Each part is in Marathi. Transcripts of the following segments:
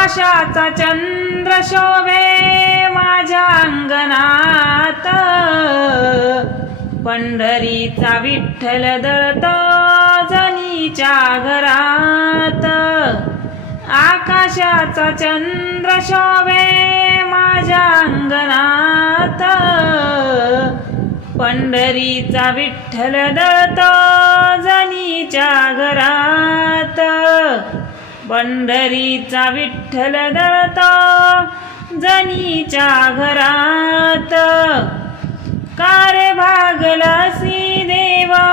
आकाशाचा चंद्र शोभे माझ्या अंगणात. पंढरीचा विठ्ठल दळतो जनीच्या घरात. आकाशाचा चंद्र शोभे माझ्या अंगणात. पंढरीचा विठ्ठल दळतो जनीच्या घरात. पंढरीचा विठ्ठल दळतो जनीच्या घरात. कारे भागलासी देवा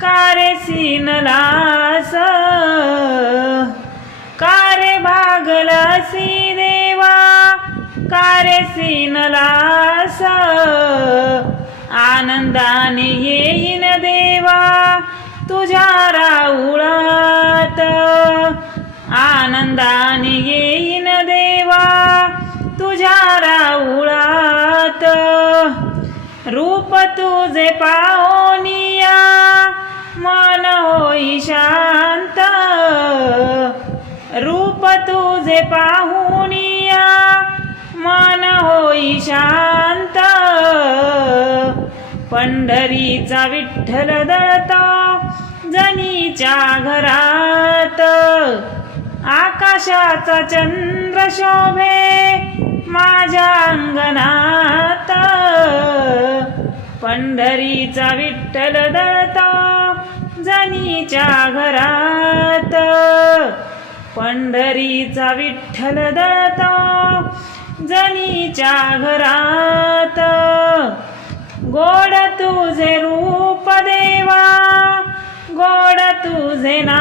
कारे सिनलास. कारे भागलासी देवा कारे सिनलास. आनंदाने येईन देवा तुझ्या राऊळा आनंदाने येईन देवा तुझ्या राऊळात. रूप तुझे पाहोनिया मन होई शांत. रूप तुझे पाहुनिया मन होई शांत. पंढरीचा विठ्ठल दळतो जनीच्या घरा आकाशाचा चंद्र शोभे माझ्या अंगणात. पंढरीचा विठ्ठल दळतो जनीच्या घरात. पंढरीचा विठ्ठल दळतो जनीच्या घरात. गोड तुझे रूप देवा गोड तुझे ना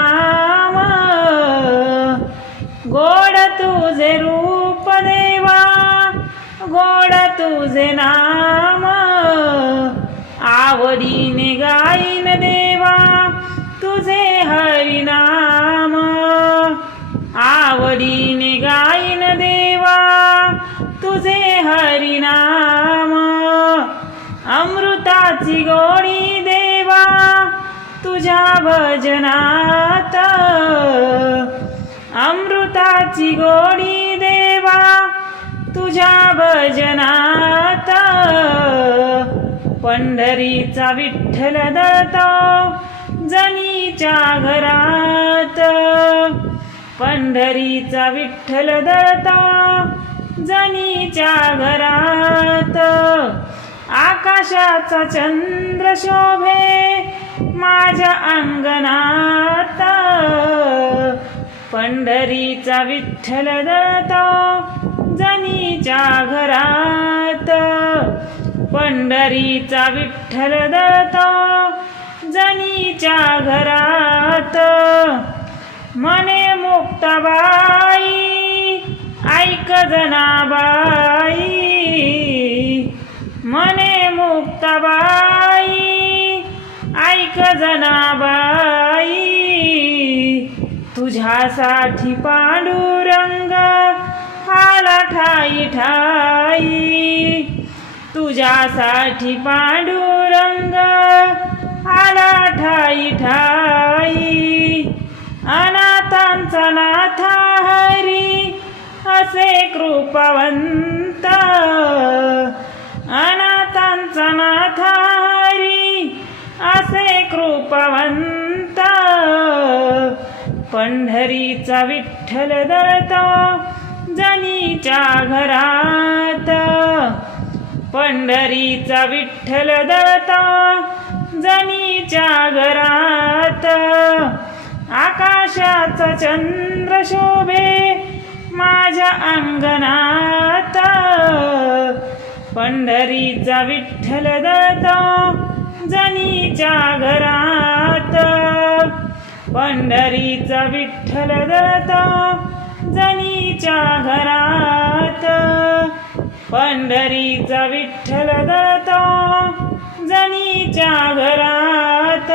गोड तुझे रूप देवा गोड तुझे नाम. आवडीने गाईन देवा तुझे हरिनाम. आवडीने गाईन देवा तुझे हरिनाम. अमृताची गोडी देवा तुझ्या भजनात. अमृताची गोडी देवा तुझ्या भजनात. पंढरीचा विठ्ठल दळतो जनीच्या घरात. पंढरीचा विठ्ठल दळतो जनीच्या घरात. आकाशाचा चंद्र शोभे माझ्या अंगणात. हरीचा विठ्ठल दळतो जनीच्या घरात. पंढरीचा विठ्ठल दळतो जनीच्या घरात. मने मुक्ताबाई ऐक जनाबाई. तुझ्यासाठी पांडुरंग आला ठाई ठाई. तुझ्यासाठी पांडुरंग आला ठाई ठाई. अनाथांचा नाथा हरी असे कृपावंत पंढरीचा विठ्ठल दळतो जनीच्या घरात. पंढरीचा विठ्ठल दळतो जनीच्या घरात. आकाशाचा चंद्र शोभे माझ्या अंगणात. पंढरीचा विठ्ठल दळतो जनीच्या घरात. पंढरीचा विठ्ठल दळता जनीच्या घरात. पंढरीचा विठ्ठल दळता जनीच्या घरात.